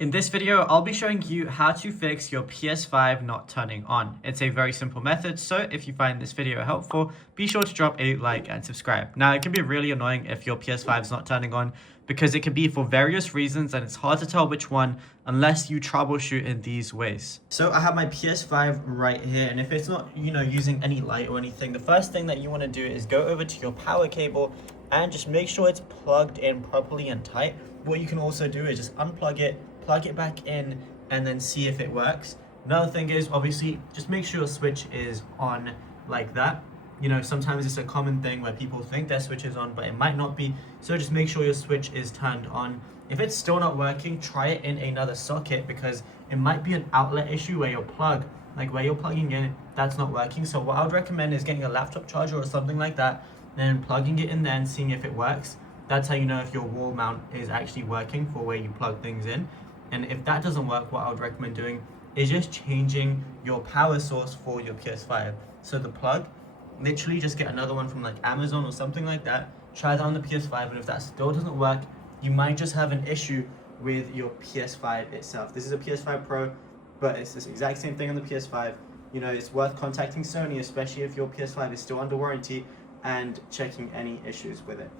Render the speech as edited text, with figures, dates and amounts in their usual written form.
In this video, I'll be showing you how to fix your PS5 not turning on. It's a very simple method, so if you find this video helpful, be sure to drop a like and subscribe. Now, it can be really annoying if your PS5 is not turning on because it can be for various reasons and it's hard to tell which one unless you troubleshoot in these ways. So I have my PS5 right here, and if it's not, using any light or anything, the first thing that you want to do is go over to your power cable and just make sure it's plugged in properly and tight. What you can also do is just unplug it, plug it back in, and then see if it works. Another thing is, obviously, just make sure your switch is on like that. Sometimes it's a common thing where people think their switch is on, but it might not be. So just make sure your switch is turned on. If it's still not working, try it in another socket because it might be an outlet issue where your plug, like where you're plugging in, that's not working. So what I would recommend is getting a laptop charger or something like that, and then plugging it in there and seeing if it works. That's how you know if your wall mount is actually working for where you plug things in. And if that doesn't work, what I would recommend doing is just changing your power source for your PS5. So the plug, literally just get another one from like Amazon or something like that. Try that on the PS5, and if that still doesn't work, you might just have an issue with your PS5 itself. This is a PS5 Pro, but it's this exact same thing on the PS5. It's worth contacting Sony, especially if your PS5 is still under warranty, and checking any issues with it.